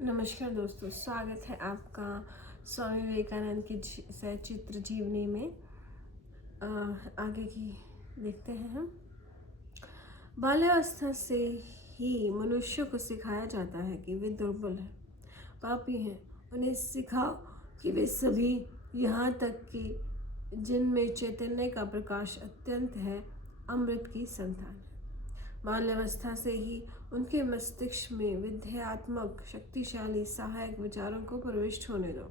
नमस्कार दोस्तों, स्वागत है आपका स्वामी विवेकानंद की सचित्र जीवनी में। आगे की देखते हैं हम। बाल्यावस्था से ही मनुष्य को सिखाया जाता है कि वे दुर्बल हैं, पापी हैं। उन्हें सिखाओ कि वे सभी, यहाँ तक कि जिनमें चैतन्य का प्रकाश अत्यंत है, अमृत की संतान है। बाल्यावस्था से ही उनके मस्तिष्क में विद्यात्मक शक्तिशाली सहायक विचारों को प्रविष्ट होने दो।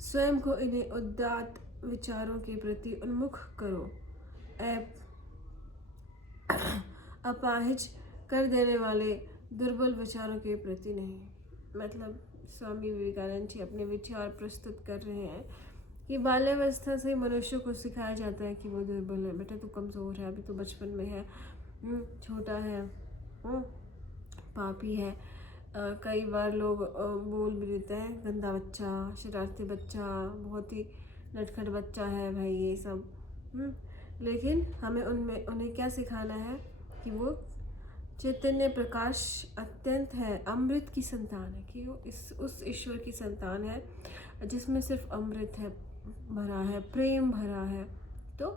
स्वयं को इन्हें उदात्त विचारों के प्रति उन्मुख करो। अपाहिज कर देने वाले दुर्बल विचारों के प्रति नहीं। मतलब स्वामी विवेकानंद जी अपने विचार प्रस्तुत कर रहे हैं कि बाल्यावस्था से मनुष्य को सिखाया जाता है कि वो दुर्बल है। बेटा तू कमज़ोर है, अभी तो बचपन में है, छोटा है, पापी है। कई बार लोग बोल भी देते हैं गंदा बच्चा, शरारती बच्चा, बहुत ही नटखट बच्चा है भाई, ये सब। लेकिन हमें उन्हें क्या सिखाना है कि वो चैतन्य प्रकाश अत्यंत है, अमृत की संतान है, कि वो उस ईश्वर की संतान है जिसमें सिर्फ अमृत है, भरा है, प्रेम भरा है। तो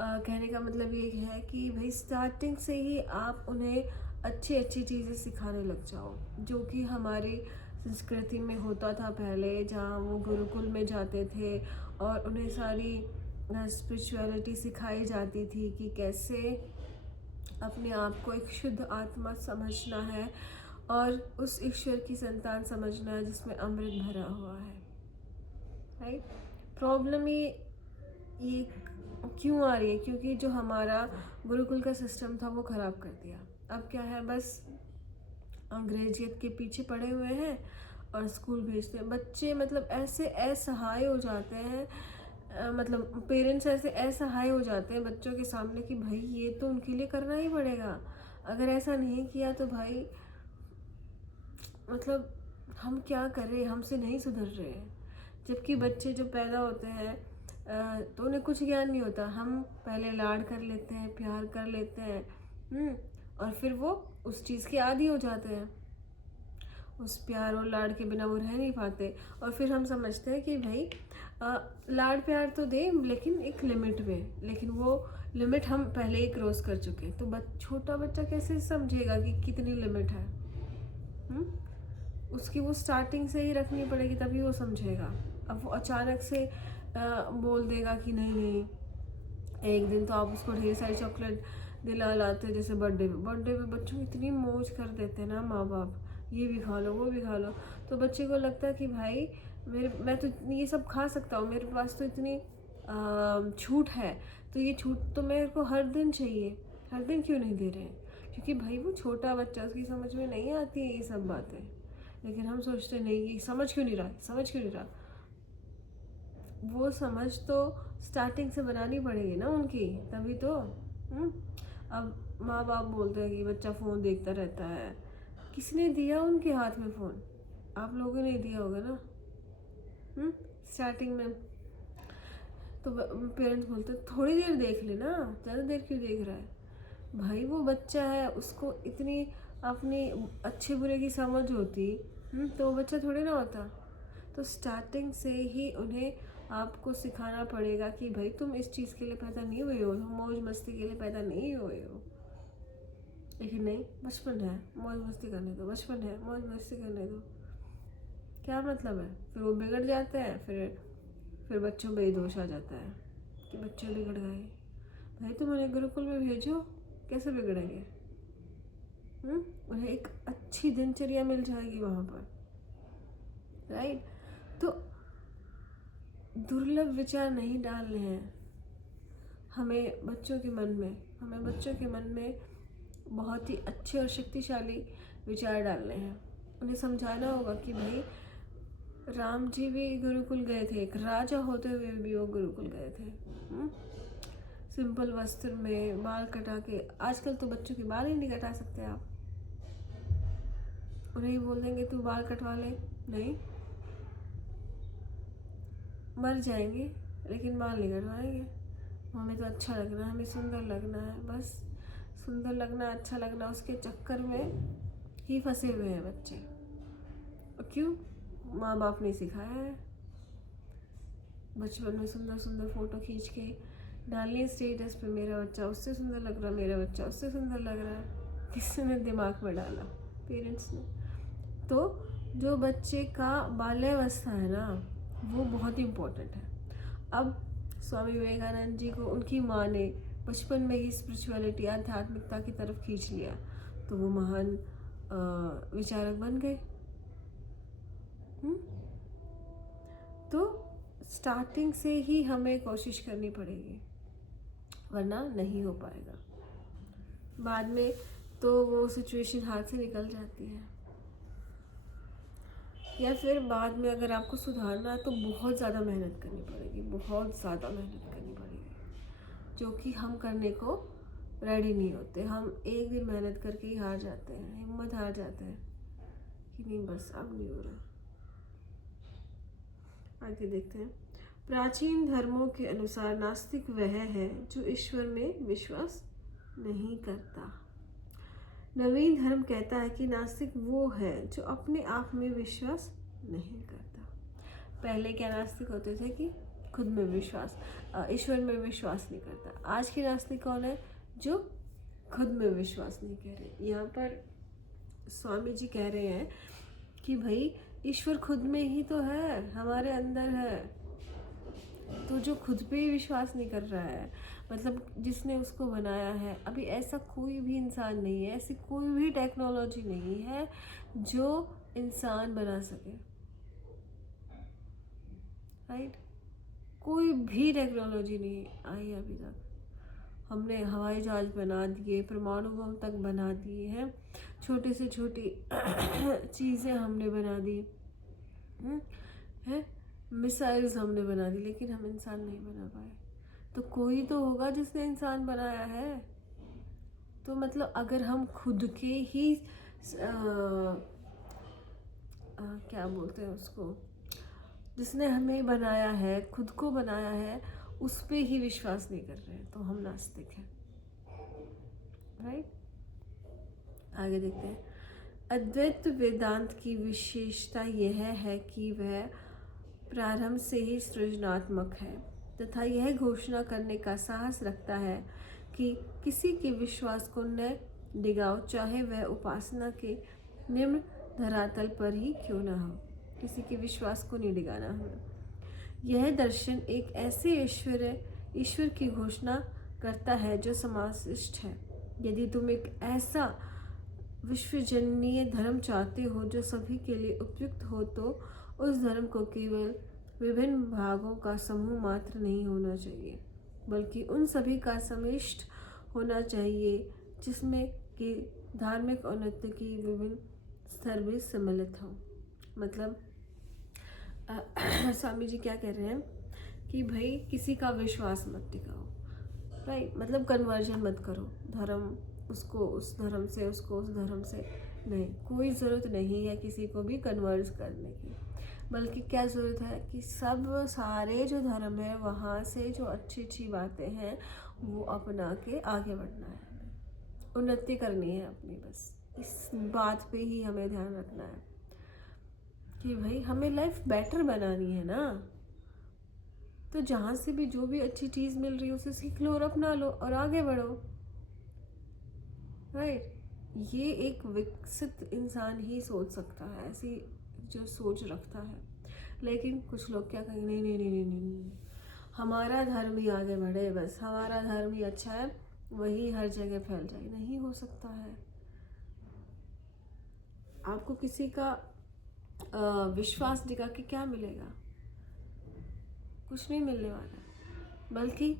कहने का मतलब ये है कि भाई स्टार्टिंग से ही आप उन्हें अच्छी अच्छी चीज़ें सिखाने लग जाओ, जो कि हमारी संस्कृति में होता था पहले, जहाँ वो गुरुकुल में जाते थे और उन्हें सारी स्पिरिचुअलिटी सिखाई जाती थी कि कैसे अपने आप को एक शुद्ध आत्मा समझना है और उस ईश्वर की संतान समझना है जिसमें अमृत भरा हुआ है। राइट? प्रॉब्लम ये क्यों आ रही है? क्योंकि जो हमारा गुरुकुल का सिस्टम था वो ख़राब कर दिया। अब क्या है, बस अंग्रेजियत के पीछे पड़े हुए हैं और स्कूल भेजते हैं बच्चे। मतलब ऐसे असहाय हो जाते हैं, मतलब पेरेंट्स ऐसे असहाय हो जाते हैं बच्चों के सामने कि भाई ये तो उनके लिए करना ही पड़ेगा, अगर ऐसा नहीं किया तो भाई मतलब हम क्या करें, हमसे नहीं सुधर रहे हैं। जबकि बच्चे जो पैदा होते हैं तो उन्हें कुछ ज्ञान नहीं होता। हम पहले लाड कर लेते हैं, प्यार कर लेते हैं, और फिर वो उस चीज़ के आदी हो जाते हैं। उस प्यार और लाड के बिना वो रह नहीं पाते। और फिर हम समझते हैं कि भाई लाड प्यार तो दे, लेकिन एक लिमिट में। लेकिन वो लिमिट हम पहले ही क्रॉस कर चुके हैं। तो छोटा बच्चा कैसे समझेगा कि कितनी लिमिट है? उसकी वो स्टार्टिंग से ही रखनी पड़ेगी, तभी वो समझेगा। अब वो अचानक से बोल देगा कि नहीं नहीं, एक दिन तो आप उसको ढेर सारी चॉकलेट दिला लाते हो, जैसे बर्थडे पे बच्चों को इतनी मौज कर देते हैं ना माँ बाप, ये भी खा लो, वो भी खा लो। तो बच्चे को लगता है कि भाई मैं तो ये सब खा सकता हूँ, मेरे पास तो इतनी छूट है, तो ये छूट तो मेरे को हर दिन चाहिए। हर दिन क्यों नहीं दे रहे हैं? क्योंकि भाई वो छोटा बच्चा, उसकी समझ में नहीं आती है ये सब बातें। लेकिन हम सोचते नहीं, ये समझ क्यों नहीं रहा। वो समझ तो स्टार्टिंग से बनानी पड़ेगी ना उनकी, तभी तो। अब माँ बाप बोलते हैं कि बच्चा फ़ोन देखता रहता है। किसने दिया उनके हाथ में फ़ोन? आप लोगों ने दिया होगा ना स्टार्टिंग में। तो पेरेंट्स बोलते थोड़ी देर देख लेना, ज़्यादा देर क्यों देख रहा है? भाई वो बच्चा है, उसको इतनी अपनी अच्छे बुरे की समझ होती, तो वो बच्चा थोड़ी ना होता। तो स्टार्टिंग से ही उन्हें आपको सिखाना पड़ेगा कि भाई तुम इस चीज़ के लिए पैदा नहीं हुए हो, तुम मौज मस्ती के लिए पैदा नहीं हुए हो। लेकिन नहीं, बचपन है, मौज मस्ती करने दो, बचपन है, मौज मस्ती करने दो। क्या मतलब है? फिर वो बिगड़ जाते हैं। फिर बच्चों में ही दोष आ जाता है कि बच्चे बिगड़ गए। भाई तुम उन्हें गुरुकुल में भेजो, कैसे बिगड़ेंगे? उन्हें एक अच्छी दिनचर्या मिल जाएगी वहाँ पर। राइट? तो दुर्लभ विचार नहीं डालने हैं हमें बच्चों के मन में बहुत ही अच्छे और शक्तिशाली विचार डालने हैं। उन्हें समझाना होगा कि भाई राम जी भी गुरुकुल गए थे, एक राजा होते हुए भी वो गुरुकुल गए थे। सिंपल वस्त्र में, बाल कटा के। आजकल तो बच्चों के बाल ही नहीं कटा सकते आप। उन्हें ही बोल देंगे तू बाल कटवा ले, नहीं, मर जाएंगे लेकिन बाल नहीं कटवाएंगे। हमें तो अच्छा लगना है, हमें सुंदर लगना है, बस सुंदर लगना, अच्छा लगना, उसके चक्कर में ही फंसे हुए हैं बच्चे। और क्यों? माँ बाप ने सिखाया है। बचपन में सुंदर सुंदर फ़ोटो खींच के डालनी स्टेटस पे, मेरा बच्चा उससे सुंदर लग रहा, मेरा बच्चा उससे सुंदर लग रहा है। किसने दिमाग में डाला? पेरेंट्स ने। तो जो बच्चे का बाल्यावस्था है ना, वो बहुत इम्पोर्टेंट है। अब स्वामी विवेकानंद जी को उनकी माँ ने बचपन में ही स्पिरिचुअलिटी, आध्यात्मिकता की तरफ खींच लिया, तो वो महान विचारक बन गए। तो स्टार्टिंग से ही हमें कोशिश करनी पड़ेगी, वरना नहीं हो पाएगा। बाद में तो वो सिचुएशन हाथ से निकल जाती है। या फिर बाद में अगर आपको सुधारना है तो बहुत ज़्यादा मेहनत करनी पड़ेगी, बहुत ज़्यादा मेहनत करनी पड़ेगी, जो कि हम करने को रेडी नहीं होते। हम एक दिन मेहनत करके ही हार जाते हैं, हिम्मत हार जाते हैं कि नहीं बस अब नहीं हो रहा। आगे देखते हैं। प्राचीन धर्मों के अनुसार नास्तिक वह है जो ईश्वर में विश्वास नहीं करता। नवीन धर्म कहता है कि नास्तिक वो है जो अपने आप में विश्वास नहीं करता। पहले क्या नास्तिक होते थे कि खुद में विश्वास, ईश्वर में विश्वास नहीं करता। आज के नास्तिक कौन है? जो खुद में विश्वास नहीं कर रहे। यहाँ पर स्वामी जी कह रहे हैं कि भाई ईश्वर खुद में ही तो है, हमारे अंदर है। तो जो खुद पे ही विश्वास नहीं कर रहा है, मतलब जिसने उसको बनाया है, अभी ऐसा कोई भी इंसान नहीं है, ऐसी कोई भी टेक्नोलॉजी नहीं है जो इंसान बना सके, राइट? कोई भी टेक्नोलॉजी नहीं आई अभी तक। हमने हवाई जहाज बना दिए, परमाणु बम तक बना दिए हैं, छोटी से छोटी चीज़ें हमने बना दी है, मिसाइल्स हमने बना दी, लेकिन हम इंसान नहीं बना पाए। तो कोई तो होगा जिसने इंसान बनाया है। तो मतलब अगर हम खुद के ही क्या बोलते हैं उसको, जिसने हमें बनाया है, खुद को बनाया है, उस पे ही विश्वास नहीं कर रहे हैं, तो हम नास्तिक हैं, राइट? आगे देखते हैं। अद्वैत वेदांत की विशेषता यह है कि वह प्रारंभ से ही सृजनात्मक है तथा यह घोषणा करने का साहस रखता है कि किसी के विश्वास को न डिगाओ, चाहे वह उपासना के निम्न धरातल पर ही क्यों न हो। किसी के विश्वास को नहीं डिगाना हमें। यह दर्शन एक ऐसे ईश्वर की घोषणा करता है जो समाविष्ट है। यदि तुम एक ऐसा विश्वजनीय धर्म चाहते हो जो सभी के लिए उपयुक्त हो, तो उस धर्म को केवल विभिन्न भागों का समूह मात्र नहीं होना चाहिए, बल्कि उन सभी का समिष्ट होना चाहिए जिसमें कि धार्मिक औन्नत्य की विभिन्न स्तर भी सम्मिलित हों। मतलब स्वामी जी क्या कह रहे हैं कि भाई किसी का विश्वास मत टिकाओ, राइट? मतलब कन्वर्जन मत करो, धर्म उसको उस धर्म से, उसको उस धर्म से, नहीं, कोई ज़रूरत नहीं है किसी को भी कन्वर्ट करने की। बल्कि क्या ज़रूरत है कि सब सारे जो धर्म है वहाँ से जो अच्छी अच्छी बातें हैं वो अपना के आगे बढ़ना है, हमें उन्नति करनी है अपनी। बस इस बात पे ही हमें ध्यान रखना है कि भाई हमें लाइफ बेटर बनानी है ना। तो जहाँ से भी जो भी अच्छी चीज़ मिल रही है उसे सीख लो और अपना लो और आगे बढ़ो, राइट? ये एक विकसित इंसान ही सोच सकता है, ऐसी जो सोच रखता है। लेकिन कुछ लोग क्या कहेंगे, नहीं नहीं नहीं नहीं नहीं नहीं, हमारा धर्म ही आगे बढ़े, बस हमारा धर्म ही अच्छा है, वही हर जगह फैल जाए। नहीं हो सकता है। आपको किसी का विश्वास दिखा के क्या मिलेगा? कुछ नहीं मिलने वाला, बल्कि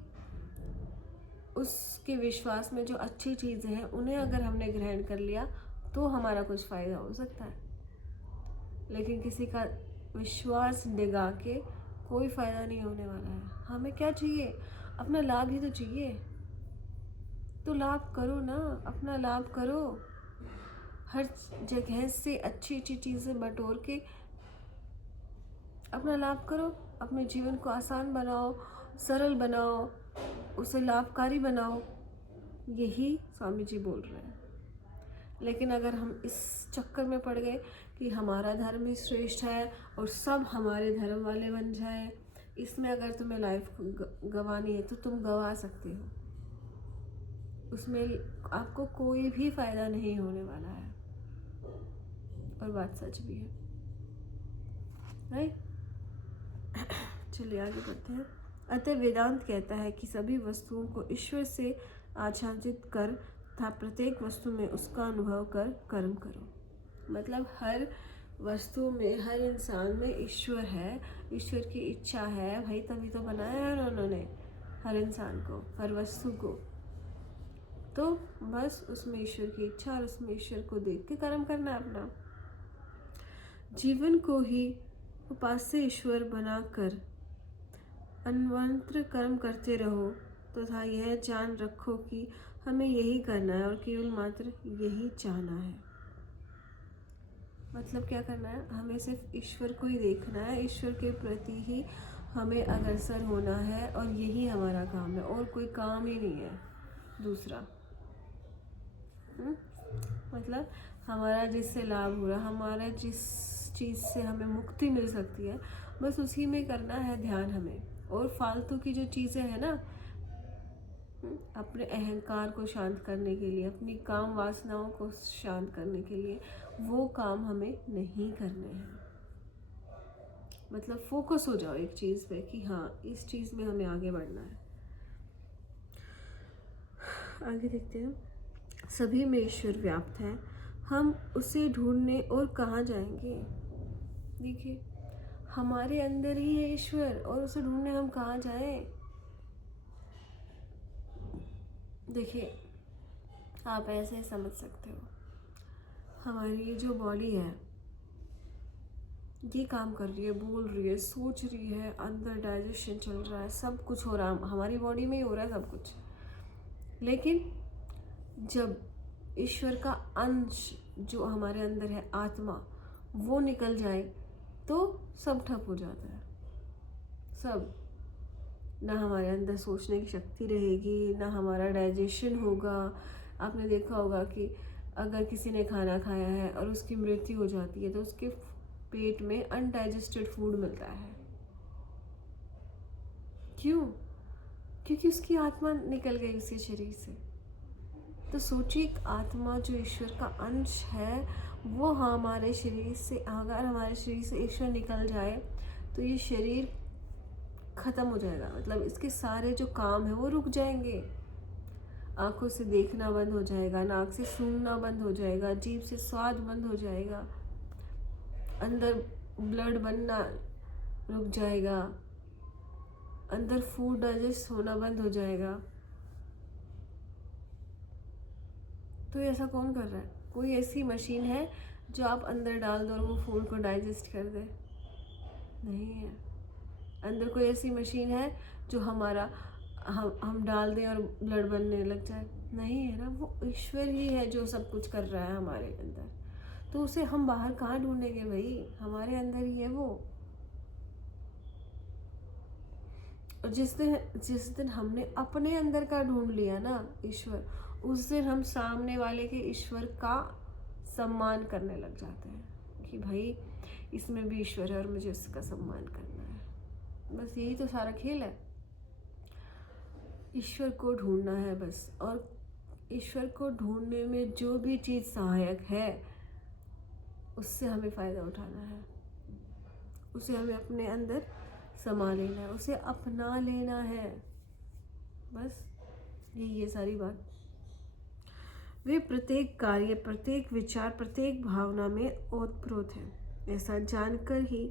उसके विश्वास में जो अच्छी चीज़ें हैं उन्हें अगर हमने ग्रहण कर लिया तो हमारा कुछ फ़ायदा हो सकता है। लेकिन किसी का विश्वास डिगा के कोई फ़ायदा नहीं होने वाला है। हमें क्या चाहिए? अपना लाभ ही तो चाहिए। तो लाभ करो ना, अपना लाभ करो, हर जगह से अच्छी अच्छी चीज़ें बटोर के अपना लाभ करो, अपने जीवन को आसान बनाओ, सरल बनाओ, उसे लाभकारी बनाओ। यही स्वामी जी बोल रहे हैं। लेकिन अगर हम इस चक्कर में पड़ गए कि हमारा धर्म ही श्रेष्ठ है और सब हमारे धर्म वाले बन जाए। इसमें अगर तुम्हें लाइफ गंवानी है तो तुम गंवा सकते हो, उसमें आपको कोई भी फायदा नहीं होने वाला है, और बात सच भी है, राइट। चलिए आगे बढ़ते हैं। अतः वेदांत कहता है कि सभी वस्तुओं को ईश्वर से आच्छादित कर तथा प्रत्येक वस्तु में उसका अनुभव कर कर्म करो। मतलब हर वस्तु में, हर इंसान में ईश्वर है, ईश्वर की इच्छा है भाई, तभी तो बनाया है उन्होंने हर इंसान को, हर वस्तु को। तो बस उसमें ईश्वर की इच्छा और उसमें ईश्वर को देख के कर्म करना है अपना। जीवन को ही उपास्य ईश्वर बनाकर अन्वंत्र कर्म करते रहो तथा यह जान रखो कि हमें यही करना है और केवल मात्र यही चाहना है। मतलब क्या करना है, हमें सिर्फ ईश्वर को ही देखना है, ईश्वर के प्रति ही हमें अग्रसर होना है, और यही हमारा काम है, और कोई काम ही नहीं है दूसरा। मतलब हमारा जिससे लाभ हो रहा, हमारा जिस चीज़ से हमें मुक्ति मिल सकती है, बस उसी में करना है ध्यान हमें। और फालतू की जो चीज़ें हैं ना, अपने अहंकार को शांत करने के लिए, अपनी काम वासनाओं को शांत करने के लिए, वो काम हमें नहीं करने हैं। मतलब फोकस हो जाओ एक चीज़ पे कि हाँ इस चीज़ में हमें आगे बढ़ना है। आगे देखते हैं। सभी में ईश्वर व्याप्त है, हम उसे ढूंढने और कहाँ जाएंगे। देखिए हमारे अंदर ही है ईश्वर, और उसे ढूंढने हम कहाँ जाएं। देखिए आप ऐसे समझ सकते हो, हमारी ये जो बॉडी है ये काम कर रही है, बोल रही है, सोच रही है, अंदर डाइजेशन चल रहा है, सब कुछ हो रहा है, हमारी बॉडी में ही हो रहा है सब कुछ। लेकिन जब ईश्वर का अंश जो हमारे अंदर है, आत्मा, वो निकल जाए तो सब ठप हो जाता है। सब, ना हमारे अंदर सोचने की शक्ति रहेगी, ना हमारा डाइजेशन होगा। आपने देखा होगा कि अगर किसी ने खाना खाया है और उसकी मृत्यु हो जाती है तो उसके पेट में अनडाइजेस्टेड फूड मिलता है। क्यों? क्योंकि उसकी आत्मा निकल गई उसके शरीर से। तो सोचिए, एक आत्मा जो ईश्वर का अंश है, वो हमारे शरीर से, अगर हमारे शरीर से ईश्वर निकल जाए तो ये शरीर ख़त्म हो जाएगा। मतलब इसके सारे जो काम है वो रुक जाएंगे। आँखों से देखना बंद हो जाएगा, नाक से सूंघना बंद हो जाएगा, जीभ से स्वाद बंद हो जाएगा, अंदर ब्लड बनना रुक जाएगा, अंदर फूड डाइजेस्ट होना बंद हो जाएगा। तो ऐसा कौन कर रहा है? कोई ऐसी मशीन है जो आप अंदर डाल दो और वो फूड को डाइजेस्ट कर दे? नहीं है। अंदर कोई ऐसी मशीन है जो हमारा हम डाल दें और ब्लड बनने लग जाए? नहीं है ना। वो ईश्वर ही है जो सब कुछ कर रहा है हमारे अंदर। तो उसे हम बाहर कहाँ ढूंढेंगे भाई? हमारे अंदर ही है वो। और जिस दिन हमने अपने अंदर का ढूंढ लिया ना ईश्वर, उस दिन हम सामने वाले के ईश्वर का सम्मान करने लग जाते हैं कि भाई इसमें भी ईश्वर है और मुझे उसका सम्मान करना है। बस यही तो सारा खेल है। ईश्वर को ढूंढना है बस। और ईश्वर को ढूंढने में जो भी चीज़ सहायक है उससे हमें फ़ायदा उठाना है, उसे हमें अपने अंदर समा लेना है, उसे अपना लेना है। बस यही है सारी बात। वे प्रत्येक कार्य, प्रत्येक विचार, प्रत्येक भावना में ओतप्रोत है। ऐसा जानकर ही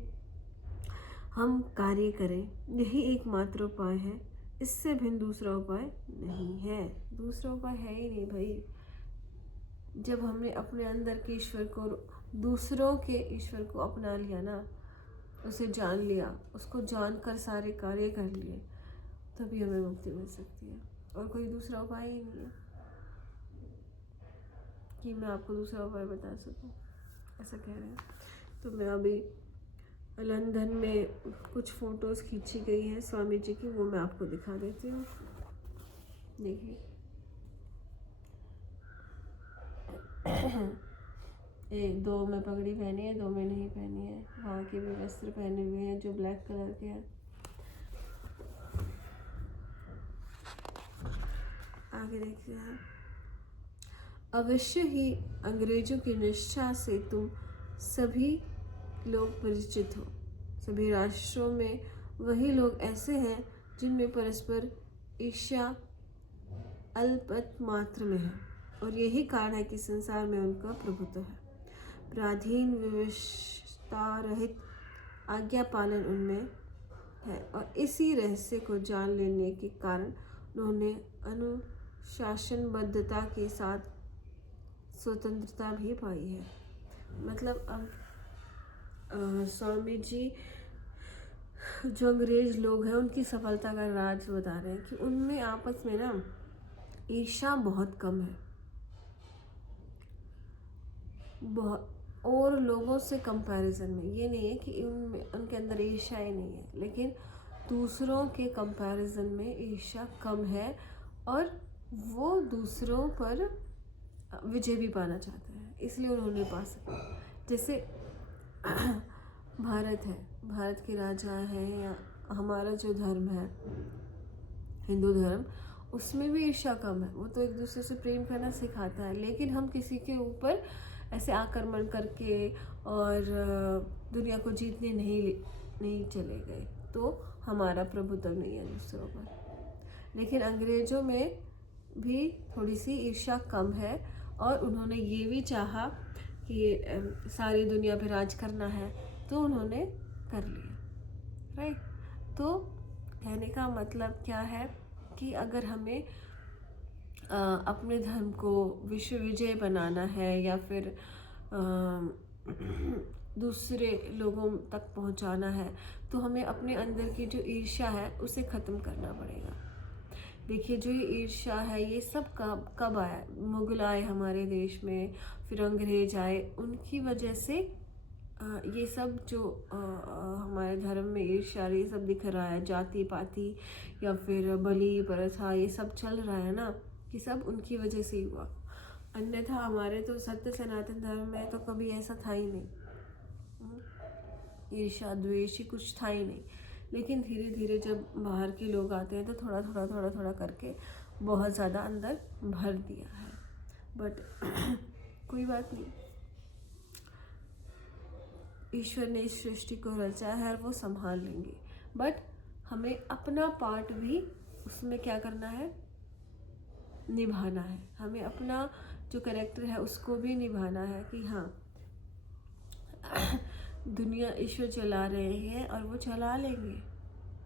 हम कार्य करें, यही एकमात्र उपाय है। इससे भिन्न दूसरा उपाय नहीं है। दूसरा उपाय है ही नहीं भाई। जब हमने अपने अंदर के ईश्वर को, दूसरों के ईश्वर को अपना लिया ना, उसे जान लिया, उसको जानकर सारे कार्य कर लिए, तभी हमें मुक्ति मिल सकती है। और कोई दूसरा उपाय ही नहीं है कि मैं आपको दूसरा उपाय बता सकूं। ऐसा कह रहे हैं। तो मैं अभी लंदन में कुछ फ़ोटोज़ खींची गई हैं स्वामी जी की, वो मैं आपको दिखा देती हूँ। देखिए एक दो में पगड़ी पहनी है, दो में नहीं पहनी है। वहाँ के भी वस्त्र पहने हुए हैं जो ब्लैक कलर के हैं। आगे देखते हैं। अवश्य ही अंग्रेजों की निष्ठा से तुम सभी लोग परिचित हो। सभी राष्ट्रों में वही लोग ऐसे हैं जिनमें परस्पर ईर्ष्या अल्पत मात्र में है, और यही कारण है कि संसार में उनका प्रभुत्व है। पराधीन विवशता रहित आज्ञा पालन उनमें है, और इसी रहस्य को जान लेने के कारण उन्होंने अनुशासनबद्धता के साथ स्वतंत्रता भी पाई है। मतलब अब स्वामी जी जो अंग्रेज लोग हैं उनकी सफलता का राज बता रहे हैं कि उनमें आपस में ना ईर्ष्या बहुत कम है, बहुत, और लोगों से कंपैरिजन में ये नहीं है कि उनके अंदर ईर्ष्या ही नहीं है, लेकिन दूसरों के कंपैरिजन में ईर्ष्या कम है, और वो दूसरों पर विजय भी पाना चाहते हैं, इसलिए उन्होंने पा सके। जैसे भारत है, भारत के राजा हैं, या हमारा जो धर्म है हिंदू धर्म, उसमें भी ईर्ष्या कम है। वो तो एक दूसरे से प्रेम करना सिखाता है, लेकिन हम किसी के ऊपर ऐसे आक्रमण करके और दुनिया को जीतने नहीं चले गए, तो हमारा प्रभुत्व नहीं है दूसरों पर। लेकिन अंग्रेजों में भी थोड़ी सी ईर्ष्या कम है, और उन्होंने ये भी चाहा कि सारी दुनिया पे राज करना है, तो उन्होंने कर लिया। राइट। तो कहने का मतलब क्या है कि अगर हमें अपने धर्म को विश्व विजय बनाना है, या फिर दूसरे लोगों तक पहुंचाना है, तो हमें अपने अंदर की जो ईर्ष्या है उसे ख़त्म करना पड़ेगा। देखिए, जो ये ईर्ष्या है ये सब कब आया? मुगल आए हमारे देश में, फिर अंग्रेज आए, उनकी वजह से ये सब जो हमारे धर्म में ईर्ष्या ये सब दिख रहा है, जाति पाति या फिर बलि प्रथा, ये सब चल रहा है ना, ये सब उनकी वजह से ही हुआ। अन्यथा हमारे तो सत्य सनातन धर्म में तो कभी ऐसा था ही नहीं, ईर्ष्या द्वेष ही कुछ था ही नहीं। लेकिन धीरे धीरे जब बाहर के लोग आते हैं तो थोड़ा थोड़ा करके बहुत ज़्यादा अंदर भर दिया है। बट कोई बात नहीं, ईश्वर ने इस सृष्टि को रचा है और वो संभाल लेंगे। बट हमें अपना पार्ट भी उसमें क्या करना है, निभाना है। हमें अपना जो कैरेक्टर है उसको भी निभाना है कि हाँ, दुनिया ईश्वर चला रहे हैं और वो चला लेंगे,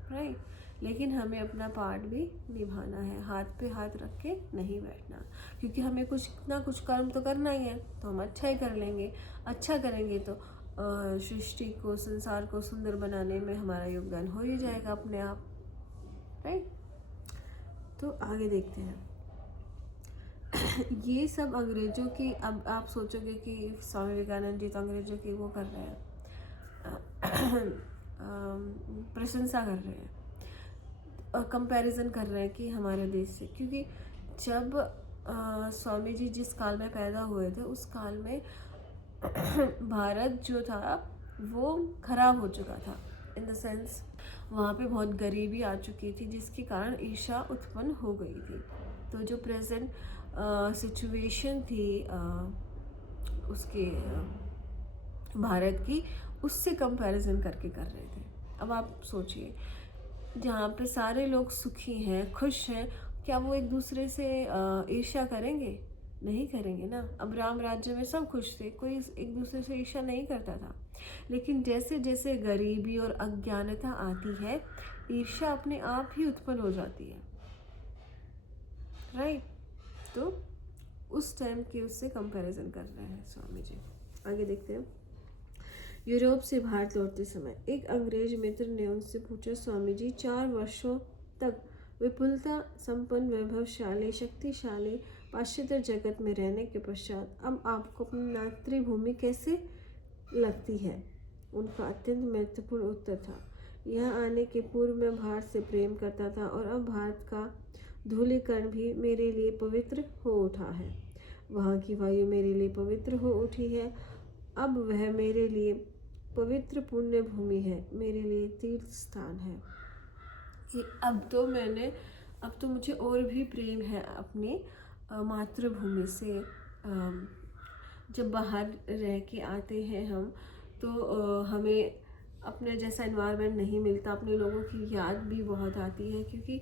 राइट। लेकिन हमें अपना पार्ट भी निभाना है, हाथ पे हाथ रख के नहीं बैठना, क्योंकि हमें कुछ ना कुछ कर्म तो करना ही है, तो हम अच्छा ही कर लेंगे। अच्छा करेंगे तो सृष्टि को, संसार को सुंदर बनाने में हमारा योगदान हो ही जाएगा अपने आप, राइट। तो आगे देखते हैं। ये सब अंग्रेजों की, अब आप सोचोगे कि स्वामी विवेकानंद जी तो अंग्रेजों की वो कर रहे हैं, प्रशंसा कर रहे हैं और कंपैरिजन कर रहे हैं कि हमारे देश से, क्योंकि जब स्वामी जी जिस काल में पैदा हुए थे उस काल में भारत जो था वो खराब हो चुका था, इन द सेंस वहाँ पे बहुत गरीबी आ चुकी थी, जिसके कारण ईर्ष्या उत्पन्न हो गई थी। तो जो प्रेजेंट सिचुएशन थी उसके भारत की, उससे कंपैरिजन करके कर रहे थे। अब आप सोचिए, जहाँ पे सारे लोग सुखी हैं, खुश हैं, क्या वो एक दूसरे से ईर्ष्या करेंगे? नहीं करेंगे ना। अब राम राज्य में सब खुश थे, कोई एक दूसरे से ईर्ष्या नहीं करता था। लेकिन जैसे जैसे गरीबी और अज्ञानता आती है, ईर्ष्या अपने आप ही उत्पन्न हो जाती है, राइट। तो उस टाइम के उससे कंपैरिजन कर रहे हैं स्वामी जी। आगे देखते हैं। यूरोप से भारत लौटते समय एक अंग्रेज मित्र ने उनसे पूछा, स्वामी जी, 4 वर्षों तक विपुलता संपन्न, वैभवशाली, शक्तिशाली पाश्चात्य जगत में रहने के पश्चात अब आपको अपनी मातृभूमि कैसे लगती है? उनका अत्यंत महत्वपूर्ण उत्तर था, यहाँ आने के पूर्व मैं भारत से प्रेम करता था, और अब भारत का धूलिकण भी मेरे लिए पवित्र हो उठा है। वहाँ की वायु मेरे लिए पवित्र हो उठी है, अब वह मेरे लिए पवित्र पुण्य भूमि है, मेरे लिए तीर्थ स्थान है कि अब तो मुझे और भी प्रेम है अपने मातृभूमि से। जब बाहर रह के आते हैं हम तो हमें अपने जैसा एनवायरनमेंट नहीं मिलता, अपने लोगों की याद भी बहुत आती है क्योंकि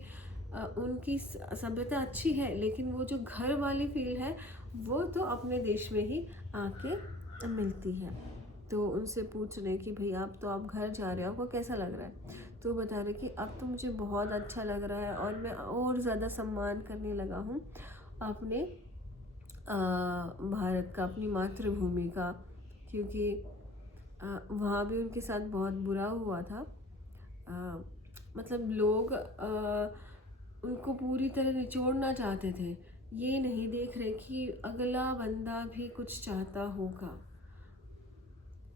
उनकी सभ्यता अच्छी है, लेकिन वो जो घर वाली फील है वो तो अपने देश में ही आके मिलती है। तो उनसे पूछ रहे कि भाई आप घर जा रहे हो, आपको कैसा लग रहा है? तो बता रहे कि अब तो मुझे बहुत अच्छा लग रहा है और मैं और ज़्यादा सम्मान करने लगा हूँ अपने भारत का, अपनी मातृभूमि का, क्योंकि वहाँ भी उनके साथ बहुत बुरा हुआ था। मतलब लोग उनको पूरी तरह निचोड़ना चाहते थे, ये नहीं देख रहे कि अगला बंदा भी कुछ चाहता होगा।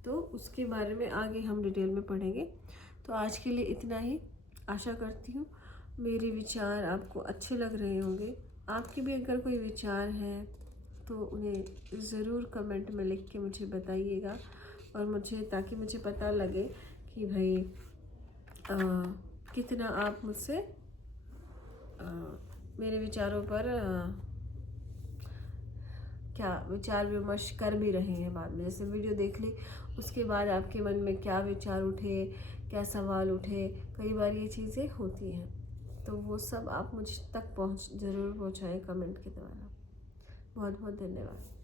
तो उसके बारे में आगे हम डिटेल में पढ़ेंगे। तो आज के लिए इतना ही। आशा करती हूँ मेरे विचार आपको अच्छे लग रहे होंगे। आपके भी अगर कोई विचार है तो उन्हें ज़रूर कमेंट में लिख के मुझे बताइएगा, और ताकि मुझे पता लगे कि भाई कितना आप मुझसे मेरे विचारों पर क्या विचार विमर्श कर भी रहे हैं बाद में। जैसे वीडियो देख ली उसके बाद आपके मन में क्या विचार उठे, क्या सवाल उठे, कई बार ये चीज़ें होती हैं, तो वो सब आप मुझ तक ज़रूर पहुँचाएँ कमेंट के द्वारा। बहुत बहुत धन्यवाद।